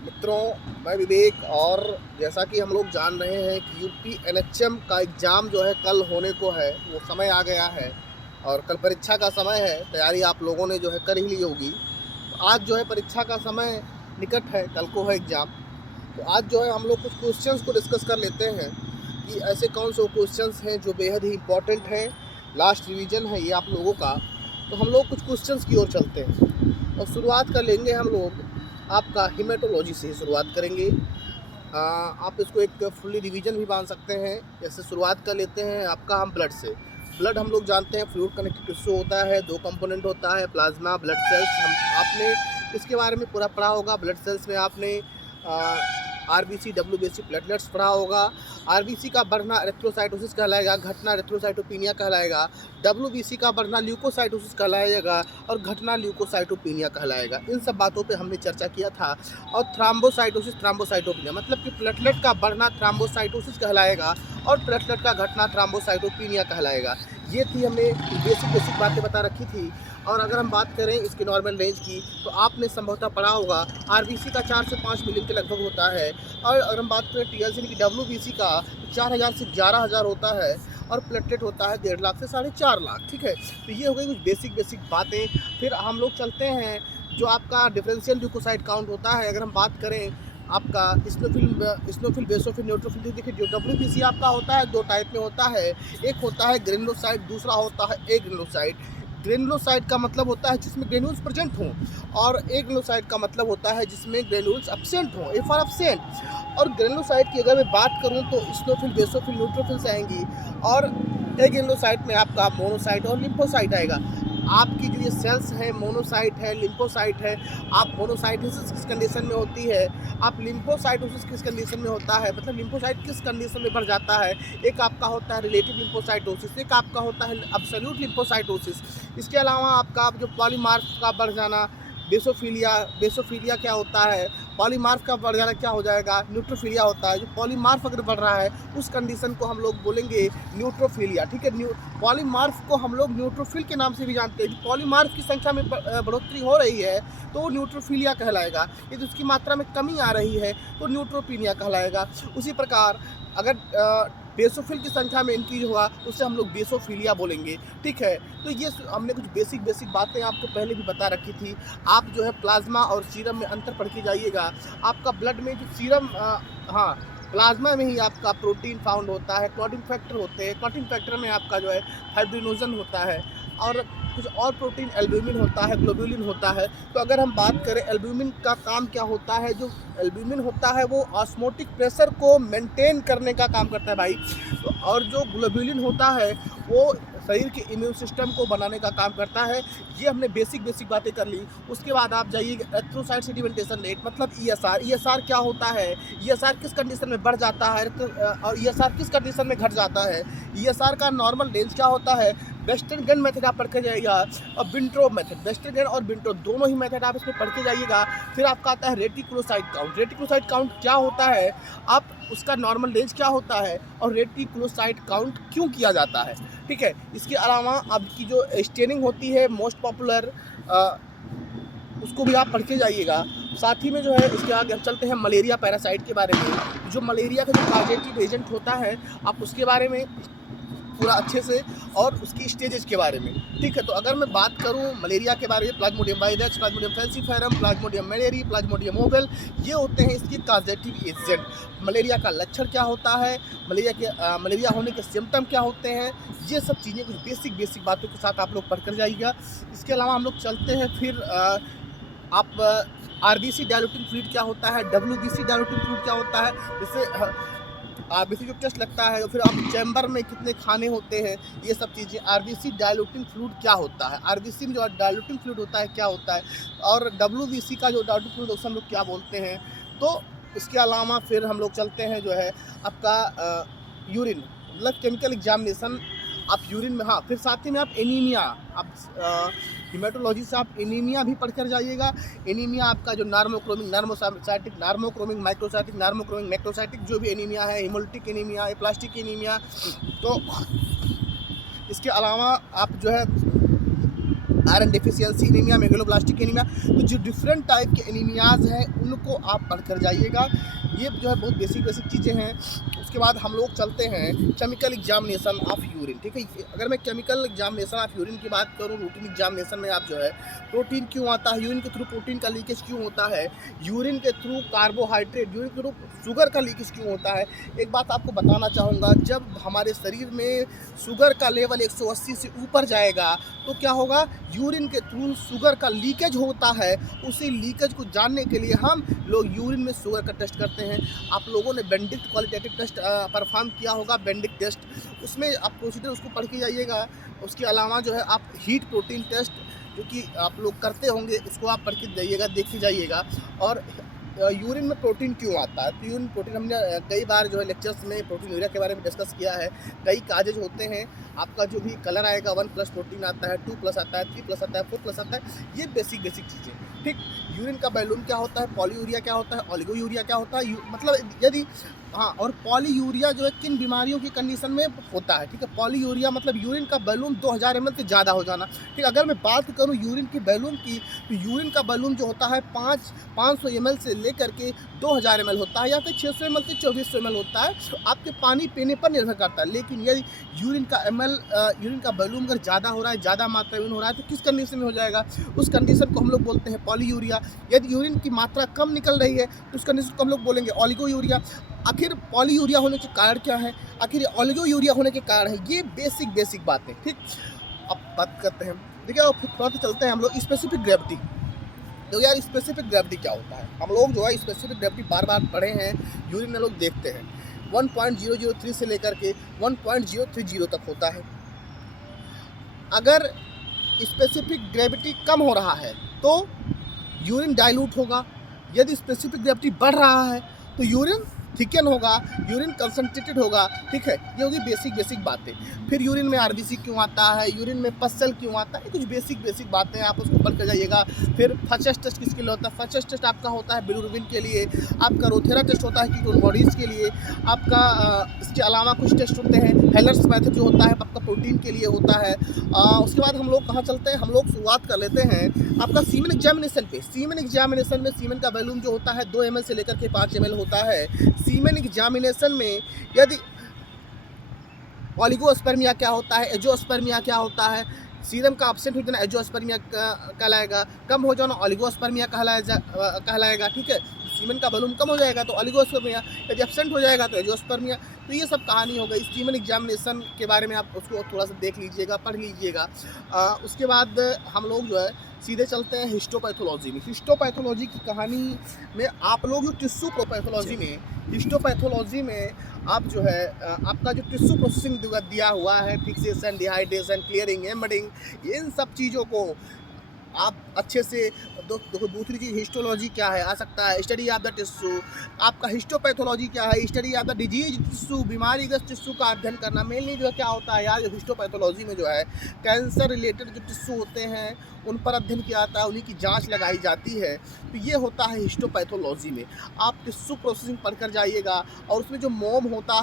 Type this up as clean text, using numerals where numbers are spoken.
मित्रों, मैं विवेक। और जैसा कि हम लोग जान रहे हैं कि यूपी एनएचएम का एग्ज़ाम जो है कल होने को है, वो समय आ गया है और कल परीक्षा का समय है। तैयारी आप लोगों ने जो है कर ही ली होगी। तो आज जो है परीक्षा का समय निकट है, कल को है एग्ज़ाम। तो आज जो है हम लोग कुछ क्वेश्चंस को डिस्कस कर लेते हैं कि ऐसे कौन से क्वेश्चंस हैं जो बेहद ही इम्पोर्टेंट हैं, लास्ट रिवीजन है ये आप लोगों का। तो हम लोग कुछ क्वेश्चंस की ओर चलते हैं और शुरुआत कर लेंगे हम लोग आपका हीमेटोलॉजी से ही शुरुआत करेंगे। आप इसको एक फुल्ली रिवीजन भी मान सकते हैं। जैसे शुरुआत कर लेते हैं आपका हम ब्लड से। ब्लड हम लोग जानते हैं फ्लूइड कनेक्टिव टिश्यू होता है, दो कंपोनेंट होता है, प्लाज्मा, ब्लड सेल्स। हम आपने इसके बारे में पूरा पढ़ा होगा। ब्लड सेल्स में आपने आरबीसी, डब्ल्यूबीसी, प्लेटलेट्स पढ़ा होगा। आरबीसी का बढ़ना एरिथ्रोसाइटोसिस कहलाएगा, घटना एरिथ्रोसाइटोपिनिया कहलाएगा। डब्ल्यूबीसी का बढ़ना ल्यूकोसाइटोसिस कहलाएगा और घटना ल्यूकोसाइटोपिनिया कहलाएगा। इन सब बातों पे हमने चर्चा किया था। और थ्राम्बोसाइटोसिस, थ्राम्बोसाइटोपिनिया मतलब कि प्लेटलेट का बढ़ना थ्राम्बोसाइटोसिस कहलाएगा और प्लेटलेट का घटना थ्राम्बोसाइटोपिनिया कहलाएगा। ये थी हमने बेसिक बेसिक बातें बता रखी थी। और अगर हम बात करें इसकी नॉर्मल रेंज की, तो आपने संभवतः पढ़ा होगा आरबीसी का 4 से 5 मिलियन के लगभग होता है। और अगर हम बात करें टीएलसी यानी कि डब्ल्यूबीसी का, 4000 से 11000 होता है। और प्लेटलेट होता है 1.5 लाख से 4.5 लाख। ठीक है, तो ये हो गई कुछ बेसिक बेसिक बातें। फिर हम लोग चलते हैं जो आपका डिफरेंशियल ल्यूकोसाइट काउंट होता है। अगर हम बात करें आपका स्नोफिल, बेसोफिल, न्यूट्रोफिल, तो देखिए जो डब्ल्यूबीसी आपका होता है दो टाइप में होता है। एक होता है ग्रेनुलोसाइट, दूसरा होता है एग्रेनुलोसाइट। ग्रेनुलोसाइट का मतलब होता है जिसमें ग्रेन्यूल्स प्रेजेंट हों, और एग्रेनुलोसाइट का मतलब होता है जिसमें ग्रेन्यूल्स एब्सेंट हों, ए फॉर एब्सेंट। और ग्रेनुलोसाइट की अगर मैं बात करूं तो स्नोफिल, बेसोफिल, न्यूट्रोफिल्स आएंगी। और एग्रेनुलोसाइट में आपका मोनोसाइट और लिम्फोसाइट आएगा। आपकी जो ये सेल्स है, मोनोसाइट है, लिम्फोसाइट है। आप मोनोसाइटोसिस किस कंडीशन में होती है, आप लिम्फोसाइटोसिस किस कंडीशन में होता है, मतलब लिम्फोसाइट किस कंडीशन में बढ़ जाता है। एक आपका होता है रिलेटिव लिम्फोसाइटोसिस, एक आपका होता है एब्सोल्यूट लिम्फोसाइटोसिस। इसके अलावा आपका जो पॉलीमार्फ का बढ़ जाना, बेसोफिलिया। बेसोफिलिया क्या होता है, पॉलीमार्फ का बढ़ जाना क्या हो जाएगा, न्यूट्रोफिलिया होता है। जो पॉलीमार्फ अगर बढ़ रहा है उस कंडीशन को हम लोग बोलेंगे न्यूट्रोफिलिया। ठीक है, पॉलीमार्फ को हम लोग न्यूट्रोफिल के नाम से भी जानते हैं। पॉलीमार्फ की संख्या में बढ़ोतरी हो रही है तो वो न्यूट्रोफिलिया कहलाएगा। यदि उसकी मात्रा में कमी आ रही है तो न्यूट्रोपिनिया कहलाएगा। उसी प्रकार अगर बेसोफिल की संख्या में इंक्रीज हुआ उससे हम लोग बेसोफिलिया बोलेंगे। ठीक है, तो ये हमने कुछ बेसिक बेसिक बातें आपको पहले भी बता रखी थी। आप जो है प्लाज्मा और सीरम में अंतर पढ़ के जाइएगा। आपका ब्लड में जो सीरम, हाँ, प्लाज्मा में ही आपका प्रोटीन फाउंड होता है, क्लॉटिंग फैक्टर होते हैं। क्लॉटिंग फैक्टर में आपका जो है फाइब्रिनोजन होता है और कुछ और प्रोटीन एल्ब्यूमिन होता है, ग्लोब्यूलिन होता है। तो अगर हम बात करें एल्ब्यूमिन का काम क्या होता है, जो एल्ब्यूमिन होता है वो ऑस्मोटिक प्रेशर को मेंटेन करने का काम करता है भाई। तो और जो ग्लोब्यूलिन होता है वो शरीर के इम्यून सिस्टम को बनाने का काम करता है। ये हमने बेसिक बेसिक बातें कर ली। उसके बाद आप जाइए एरिथ्रोसाइट सेडिमेंटेशन रेट मतलब ईएसआर। ईएसआर क्या होता है, ईएसआर किस कंडीशन में बढ़ जाता है और ईएसआर किस कंडीशन में घट जाता है। ईएसआर का नॉर्मल रेंज क्या होता है। वेस्टरगन मेथड आप पढ़ के जाइएगा और बिंट्रो मेथड, वेस्टरगन और बिंट्रो दोनों ही मेथड आप इसमें पढ़ के जाइएगा। फिर आपका आता है रेटिकुलोसाइट काउंट। रेटिकुलोसाइट काउंट क्या होता है, आप उसका नॉर्मल रेंज क्या होता है और रेटिकुलोसाइट काउंट क्यों किया जाता है। ठीक है, इसके अलावा आपकी जो स्टेनिंग होती है मोस्ट पॉपुलर, उसको भी आप पढ़ के जाइएगा। साथ ही में जो है इसके आगे हम चलते हैं मलेरिया पैरासाइट के बारे में। जो मलेरिया का जो पॉजिटिव एजेंट होता है आप उसके बारे में पूरा अच्छे से, और उसकी स्टेजेस के बारे में। ठीक है, तो अगर मैं बात करूं मलेरिया के बारे में, Plasmodium vivax, Plasmodium falciparum, Plasmodium malariae, Plasmodium ovale, ये होते हैं इसकी पॉजिटिव एजेंट। मलेरिया का लक्षण क्या होता है, मलेरिया होने के सिम्टम क्या होते हैं, ये सब चीज़ें कुछ बेसिक बेसिक बातों के साथ आप लोग पढ़ कर जाइएगा। इसके अलावा हम लोग चलते हैं फिर आप आरबीसी डायल्यूटिंग फ्लूइड क्या होता है, डब्ल्यूबीसी डायल्यूटिंग फ्लूइड क्या होता है। जैसे आरबीसी जो टेस्ट लगता है, फिर आप चैम्बर में कितने खाने होते हैं, ये सब चीज़ें। आरबीसी डायल्यूटिंग फ्लूइड क्या होता है, आरबीसी में जो डायल्यूटिंग फ्लूइड होता है क्या होता है, और डब्ल्यूबीसी का जो डायल्यूटिंग फ्लूइड होता है हम लोग क्या बोलते हैं। तो इसके अलावा फिर हम लोग चलते हैं जो है आपका यूरिन, मतलब केमिकल एग्जामिनेशन आप यूरिन में। हाँ, फिर साथ ही में आप एनीमिया, आप हिमेटोलॉजी से आप एनीमिया भी पढ़ कर जाइएगा। एनीमिया आपका जो normochromic, नार्मोसाइटिक, normochromic, microcytic, normochromic, macrocytic जो भी एनीमिया है, हेमोलिटिक एनीमिया, एप्लास्टिक एनीमिया। तो इसके अलावा आप जो है iron deficiency anaemia, megaloblastic anaemia. तो जो डिफरेंट टाइप के एनीमियाज़ हैं उनको आप पढ़ कर जाइएगा। ये जो है बहुत बेसिक बेसिक चीज़ें हैं। उसके बाद हम लोग चलते हैं केमिकल एग्जामिनेशन ऑफ यूरिन, ठीक है। अगर मैं केमिकल एग्जामिनेशन ऑफ यूरिन की बात करूँ, रूटीन एग्जामिनेशन में आप जो है प्रोटीन क्यों आता है, यूरिन के थ्रू प्रोटीन का लीकेज क्यों होता है, यूरिन के थ्रू कार्बोहाइड्रेट, यूरिन के थ्रू शुगर का लीकेज क्यों होता है। एक बात आपको बताना चाहूँगा, जब हमारे शरीर में शुगर का लेवल 180 से ऊपर जाएगा तो क्या होगा, यूरिन के थ्रू शुगर का लीकेज होता है। उसी लीकेज को जानने के लिए हम लोग यूरिन में शुगर का टेस्ट करते हैं। आप लोगों ने बेंडिक्ट क्वालिटेटिव टेस्ट परफॉर्म किया होगा, बेंडिक्ट टेस्ट, उसमें आप प्रोसीजर उसको पढ़ के जाइएगा। उसके अलावा जो है आप हीट प्रोटीन टेस्ट जो कि आप लोग करते होंगे उसको आप पढ़ के जाइएगा, देख के जाइएगा। और यूरिन में प्रोटीन क्यों आता है, तो यूरिन प्रोटीन हमने कई बार जो है लेक्चर्स में प्रोटीन यूरिया के बारे में डिस्कस किया है। कई काजेज होते हैं, आपका जो भी कलर आएगा 1+ प्रोटीन आता है, 2+ आता है, 3+ आता है, 4+ आता है। ये बेसिक बेसिक चीज़ें, ठीक। यूरिन का बैलून क्या होता है, पॉलीयूरिया क्या होता है, ओलिगोयूरिया क्या होता है, मतलब यदि हाँ, और पॉलीयूरिया जो है किन बीमारियों की कंडीशन में होता है, ठीक है। पॉलीयूरिया मतलब यूरिन का बैलून 2000 ml से ज़्यादा हो जाना, ठीक। अगर मैं बात करूँ यूरिन की बैलून की, तो यूरिन का बैलून जो होता है 500 ml से लेकर के 2000 ml होता है, या फिर 600 ml से 2400 ml होता है। आपके पानी पीने पर निर्भर करता है। लेकिन यदि यूरिन का बैलून अगर ज़्यादा हो रहा है, ज़्यादा मात्रा में हो रहा है, तो किस कंडीशन में हो जाएगा, उस कंडीशन को हम लोग बोलते हैं पॉलीयूरिया। यदि यूरिन की मात्रा कम निकल रही है तो उस कंडीशन को हम लोग बोलेंगे ओलिगोयूरिया। आखिर पॉलीयूरिया होने के कारण क्या है, आखिर ओलिगोयूरिया होने के कारण है, ये बेसिक बेसिक बातें, ठीक। अब बात करते हैं, देखिए अब थोड़ा सा चलते हैं हम लोग स्पेसिफिक ग्रेविटी। तो यार स्पेसिफिक ग्रेविटी क्या होता है, हम लोग जो है स्पेसिफिक ग्रेविटी बार बार पढ़े हैं, यूरिन में लोग देखते हैं 1.003 से लेकर के 1.030 तक होता है। अगर स्पेसिफिक ग्रेविटी कम हो रहा है तो यूरिन डाइल्यूट होगा, यदि स्पेसिफिक ग्रेविटी बढ़ रहा है तो यूरिन थिकन होगा, यूरिन कंसंट्रेटेड होगा, ठीक है। ये होगी बेसिक बेसिक बातें। फिर यूरिन में आरबीसी क्यों आता है, यूरिन में पसल क्यों आता है, ये कुछ बेसिक बेसिक बातें आप उसको पढ़ कर जाइएगा। फिर फचेस टेस्ट किसके लिए होता है, फचेस टेस्ट आपका होता है बिलिरुबिन के लिए, आपका रोथेरा टेस्ट होता है कीटोन बॉडीज़ के लिए, आपका इसके अलावा कुछ टेस्ट होते हैं, हेलर्स मेथड जो होता है आपका प्रोटीन के लिए होता है। उसके बाद हम लोग कहाँ चलते हैं, हम लोग शुरुआत कर लेते हैं आपका सीमेन एग्जामिनेशन पे। सीमेन एग्जामिनेशन में सीमेन का वॉल्यूम जो होता है 2 ml से लेकर के 5 ml होता है। सीमेन एग्जामिनेशन में यदि ओलिगोस्पर्मिया क्या होता है, एंजियोस्पर्मिया क्या होता है, सीरम का एब्सेंट हो जाना एंजियोस्पर्मिया कहलाएगा, कम हो जाना ओलिगोस्पर्मिया कहलाएगा, ठीक है। सीमेन का वॉल्यूम कम हो जाएगा तो ओलिगोस्पर्मिया, यदि एब्सेंट हो जाएगा तो एंजियोस्पर्मिया। तो ये सब कहानी हो गई सीमेन एग्जामिनेशन के बारे में, आप उसको थोड़ा सा देख लीजिएगा, पढ़ लीजिएगा। उसके बाद हम लोग जो है सीधे चलते हैं हिस्टोपैथोलॉजी में। हिस्टोपैथोलॉजी की कहानी में आप लोग जो टिश्यू पैथोलॉजी में, हिस्टोपैथोलॉजी में आप जो है आपका जो टिश्यू प्रोसेसिंग दिया हुआ है, फिक्सेशन, डिहाइड्रेशन, क्लियरिंग, एम्बडिंग, इन सब चीज़ों को आप अच्छे से दूसरी चीज़ हिस्टोलॉजी क्या है आ सकता है, स्टडी ऑफ द टिश्यू। आपका हिस्टोपैथोलॉजी क्या है, study of the disease tissue, बीमारीग्रस्त टिश्यू का अध्ययन करना। मेनली जो क्या होता है यार, हिस्टोपैथोलॉजी में जो है कैंसर रिलेटेड जो टिश्यू होते हैं उन पर अध्ययन किया जाता है, उन्हीं की जांच लगाई जाती है। तो ये होता है हिस्टोपैथोलॉजी में। आप टिश्यू प्रोसेसिंग पढ़कर जाइएगा, और उसमें जो मोम होता है